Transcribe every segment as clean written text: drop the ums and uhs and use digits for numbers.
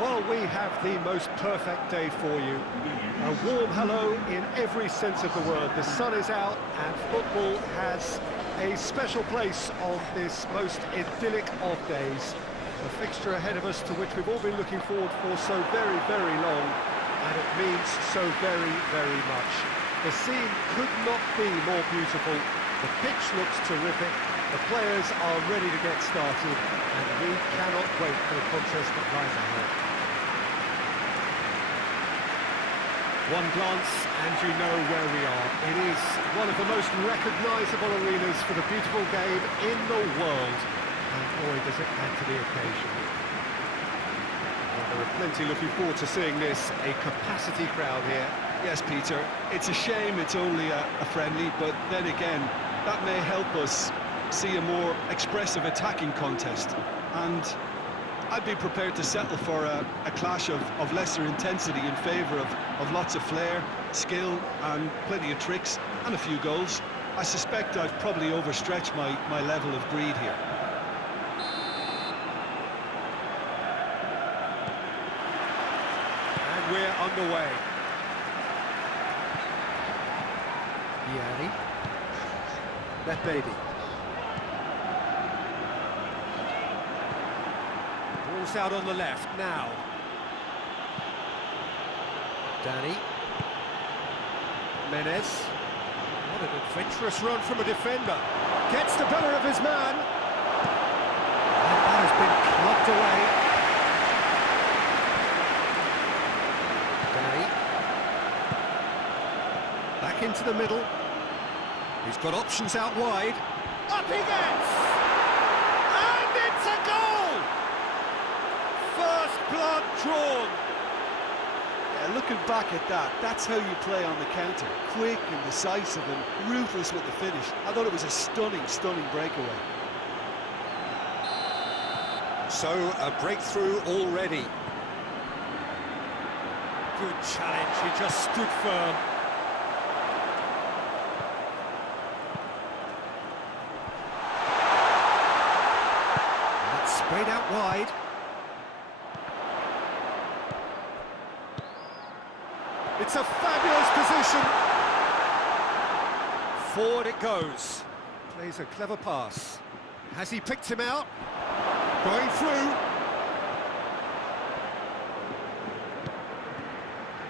Well, we have the most perfect day for you. A warm hello in every sense of the word. The sun is out and football has a special place on this most idyllic of days. A fixture ahead of us to which we've all been looking forward for so very, very long, and it means so very, very much. The scene could not be more beautiful. The pitch looks terrific. The players are ready to get started, and we cannot wait for the contest that lies ahead. One glance and you know where we are. It is one of the most recognisable arenas for the beautiful game in the world. And boy, does it add to the occasion. Well, there are plenty looking forward to seeing this. A capacity crowd here. Yes, Peter, it's a shame it's only a friendly, but then again, that may help us see a more expressive attacking contest. And I'd be prepared to settle for a clash of lesser intensity in favour of lots of flair, skill and plenty of tricks and a few goals. I suspect I've probably overstretched my level of greed here. And we're underway. Yanni. That baby. Ball's out on the left now. Danny. Menez. What an adventurous run from a defender. Gets the better of his man. And that has been clubbed away. Danny. Back into the middle. He's got options out wide. Up he gets! And it's a goal! First blood drawn. Yeah, looking back at that, that's how you play on the counter. Quick and decisive and ruthless with the finish. I thought it was a stunning, stunning breakaway. So, a breakthrough already. Good challenge, he just stood firm. Sprayed out wide. It's a fabulous position. Forward it goes. Plays a clever pass. Has he picked him out? Going through.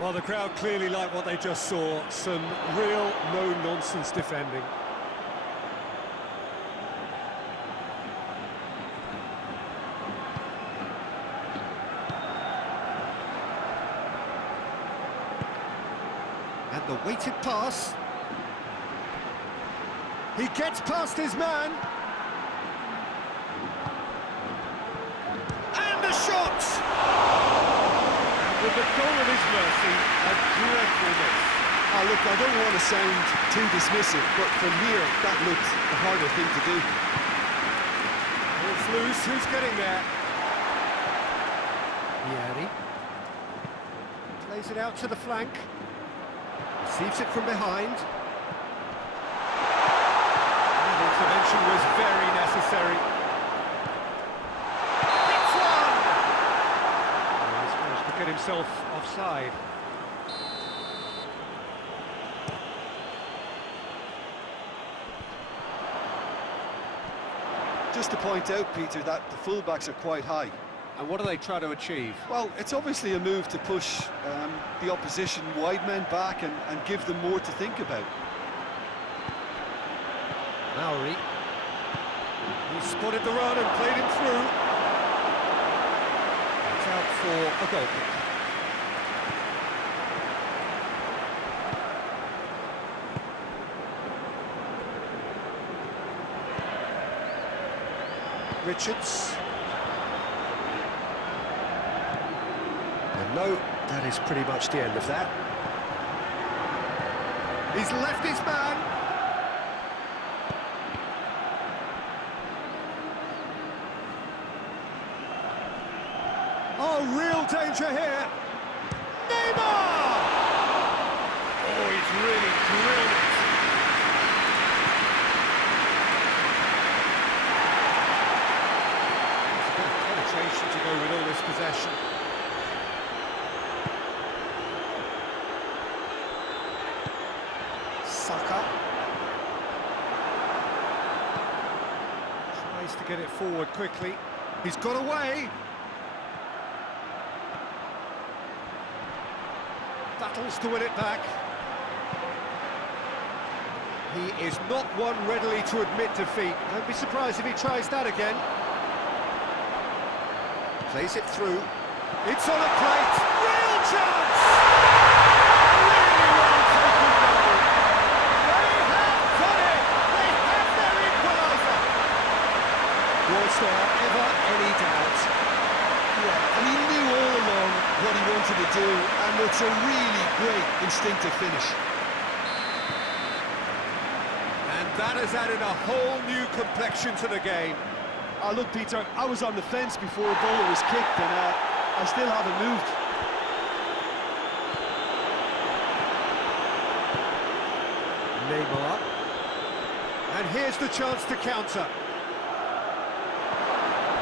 Well, the crowd clearly like what they just saw. Some real no-nonsense defending. And the weighted pass. He gets past his man. And a shot! And with the goal of his mercy, a dreadful miss. Oh, look, I don't want to sound too dismissive, but from here, that looked the harder thing to do. It's loose, who's getting there? Yanni. Plays it out to the flank. Receives it from behind. And intervention was very necessary. It's one! He's managed to get himself offside. Just to point out, Peter, that the fullbacks are quite high. And what do they try to achieve? Well, it's obviously a move to push the opposition wide men back and give them more to think about. Maori. He spotted the run and played him through. It's out for a goal kick. Richards. And no, that is pretty much the end of that. He's left his man. Oh, real danger here. Neymar! Oh, he's really drilled it. There's a bit of penetration to go with all this possession. Saka. Tries to get it forward quickly. He's got away. Battles to win it back. He is not one readily to admit defeat. Don't be surprised if he tries that again. Plays it through. It's on a plate. Real chance! Really well taken goal. They have done it! They have their equaliser! Was there ever any doubt? Yeah, and he knew all along what he wanted to do, and it's a really great instinctive finish. And that has added a whole new complexion to the game. Look, Peter, I was on the fence before the ball was kicked, and I still haven't moved. Neymar. And here's the chance to counter.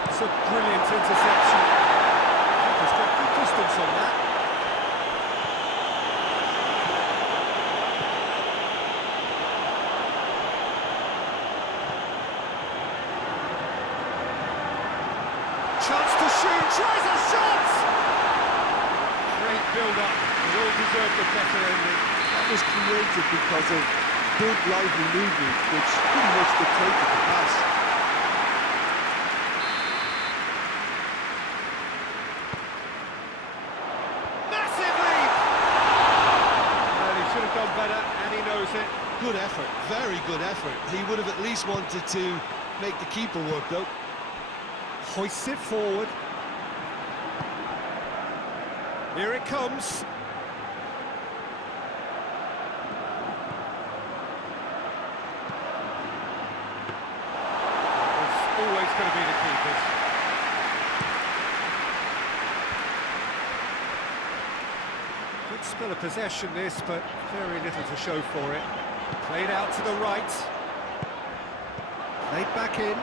It's a brilliant interception. He's got good distance on that. Chance to shoot, tries a shot! Great build-up, they all deserve the better ending. That was created because of good, lively movement, which pretty much dictated the pass. Massive lead! Well, he should have done better, and he knows it. Good effort, very good effort. He would have at least wanted to make the keeper work, though. Hoists it forward. Here it comes. It's always going to be the keepers. Good spell of possession this, but very little to show for it. Played out to the right. Played back in.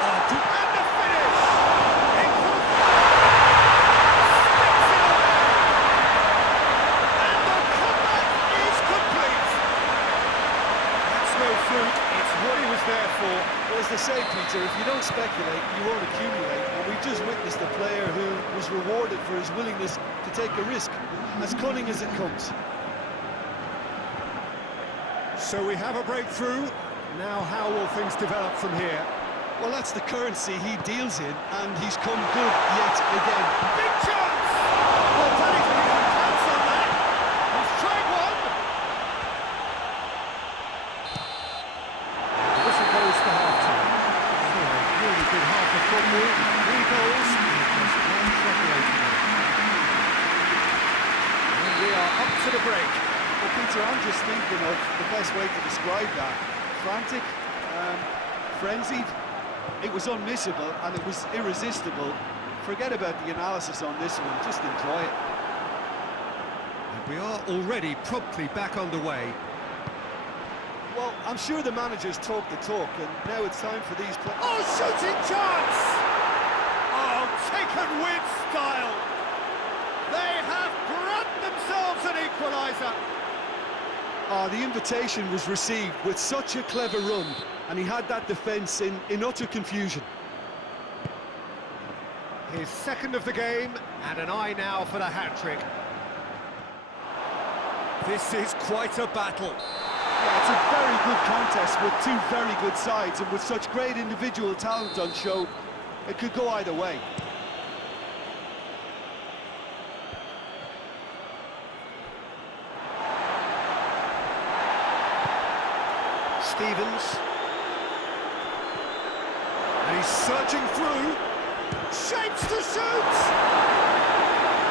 And the finish! And the comeback is complete! That's no fluke, it's what he was there for. Well, as they say, Peter, if you don't speculate, you won't accumulate. And we've just witnessed a player who was rewarded for his willingness to take a risk, as cunning as it comes. So we have a breakthrough. Now how will things develop from here? Well, that's the currency he deals in, and he's come good yet again. Big chance! Well, Danny's going to pounce on that. He's tried one. The whistle goes to half-time. So a really good half of football. 3 goals, just one separating them. And we are up to the break. Well, Peter, I'm just thinking of the best way to describe that. Frantic, frenzied. It was unmissable and it was irresistible. Forget about the analysis on this one, just enjoy it. And we are already promptly back underway. Well, I'm sure the managers talk the talk, and now it's time for these players. Oh, shooting chance! Oh, taken with style. They have grabbed themselves an equaliser. The invitation was received with such a clever run, and he had that defence in utter confusion. His second of the game, and an eye now for the hat-trick. This is quite a battle. Yeah, it's a very good contest with two very good sides, and with such great individual talent on show, it could go either way. Stevens. And he's surging through. Shapes to shoot!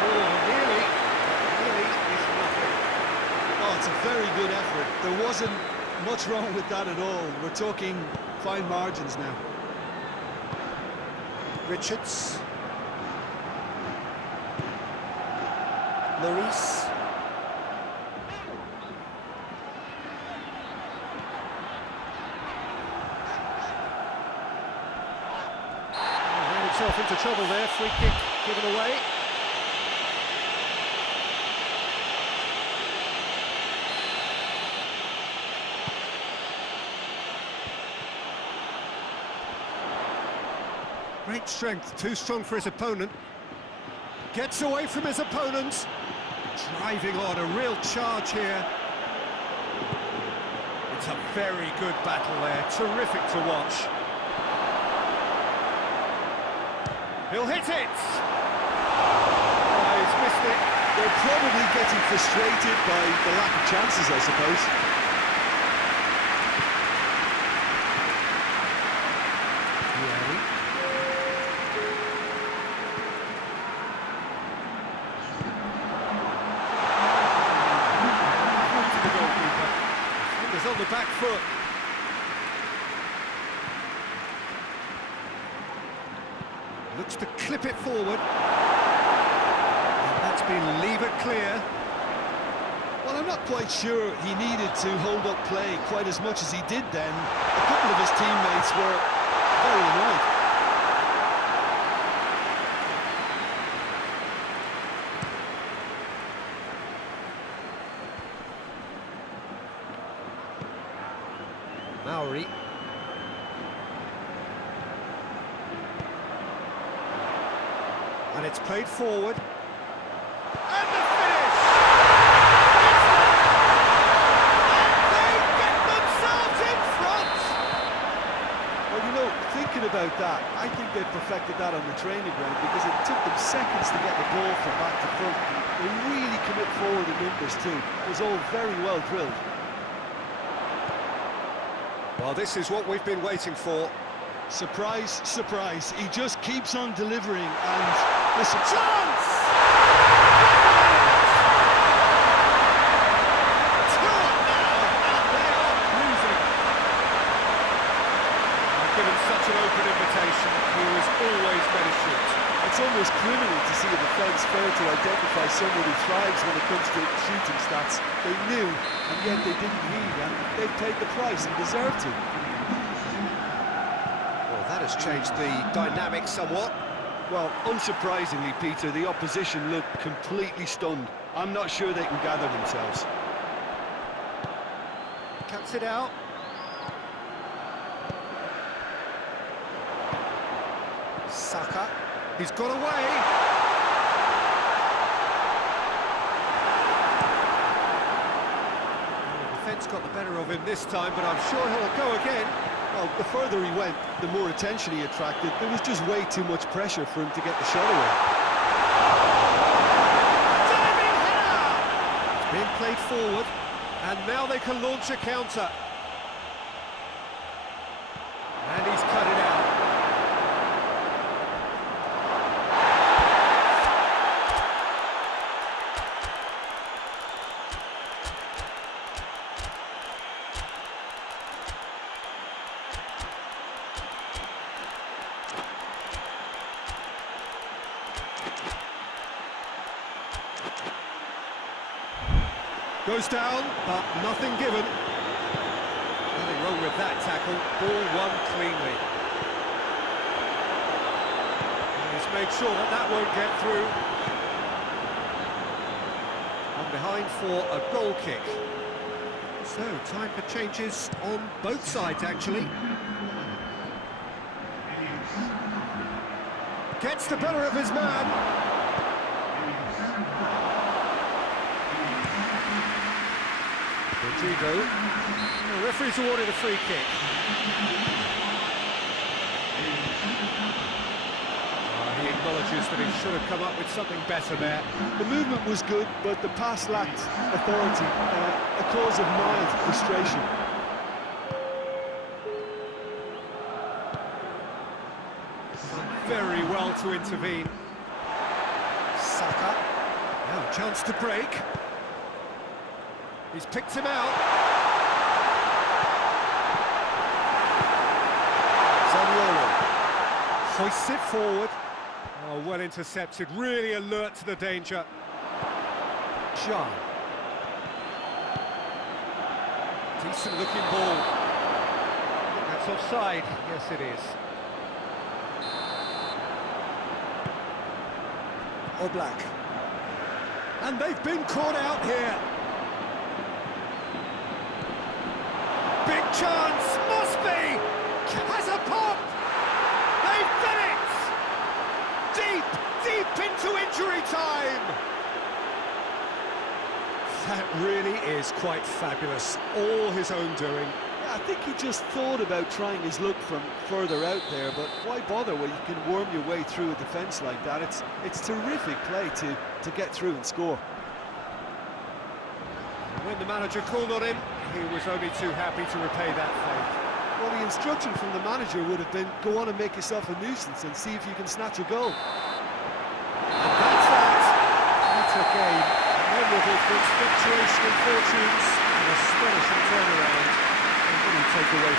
Oh, nearly is nothing. Oh, it's a very good effort. There wasn't much wrong with that at all. We're talking fine margins now. Richards. Lloris. Himself into trouble there, free kick given away. Great strength, too strong for his opponent. Gets away from his opponent. Driving on, a real charge here. It's a very good battle there, terrific to watch. He'll hit it! Oh, he's missed it. They're probably getting frustrated by the lack of chances, I suppose. On the back foot. Looks to clip it forward. And that's been lever clear. Well, I'm not quite sure he needed to hold up play quite as much as he did then. A couple of his teammates were very annoyed. Maori. And it's played forward. And the finish! And they get themselves in front! Well, you know, thinking about that, I think they perfected that on the training ground because it took them seconds to get the ball from back to front. They really commit forward in numbers too. It was all very well drilled. Well, this is what we've been waiting for. Surprise, surprise. He just keeps on delivering and listen. Chance! Two up now, and they are losing. Given such an open invitation, he was always going to shoot. It's almost criminal to see a defence fail to identify someone who thrives when it comes to shooting stats. They knew, and yet they didn't heed, and they've paid the price and deserved to. Well, that has changed the dynamic somewhat. Well, unsurprisingly, Peter, the opposition looked completely stunned. I'm not sure they can gather themselves. Cuts it out. Saka. He's got away. The defence got the better of him this time, but I'm sure he'll go again. Well, the further he went, the more attention he attracted. There was just way too much pressure for him to get the shot away. Diving header! It's being played forward, and now they can launch a counter. And he's cut it out. Goes down, but nothing given. Nothing wrong with that tackle. Ball won cleanly. And he's made sure that that won't get through. On behind for a goal kick. So, time for changes on both sides, actually. Gets the better of his man. Rodrigo. The referee's awarded a free kick. He acknowledges that he should have come up with something better there. The movement was good, but the pass lacked authority, a cause of mild frustration. Very well to intervene. Saka. Now a chance to break. He's picked him out. Zaniolo hoists it forward. Oh, well intercepted, really alert to the danger. Jean. Decent looking ball. I think that's offside. Yes, it is. Oblak. And they've been caught out here. Big chance, must be! Has a pop! They've done it! story time! That really is quite fabulous, all his own doing. I think he just thought about trying his luck from further out there, but why bother when you can worm your way through a defence like that? It's terrific play to get through and score. When the manager called on him, he was only too happy to repay that favour. Well, the instruction from the manager would have been, go on and make yourself a nuisance and see if you can snatch a goal. And that's that. What a game. Memorable for its fluctuation in fortunes, an astonishing turnaround. And what do you take away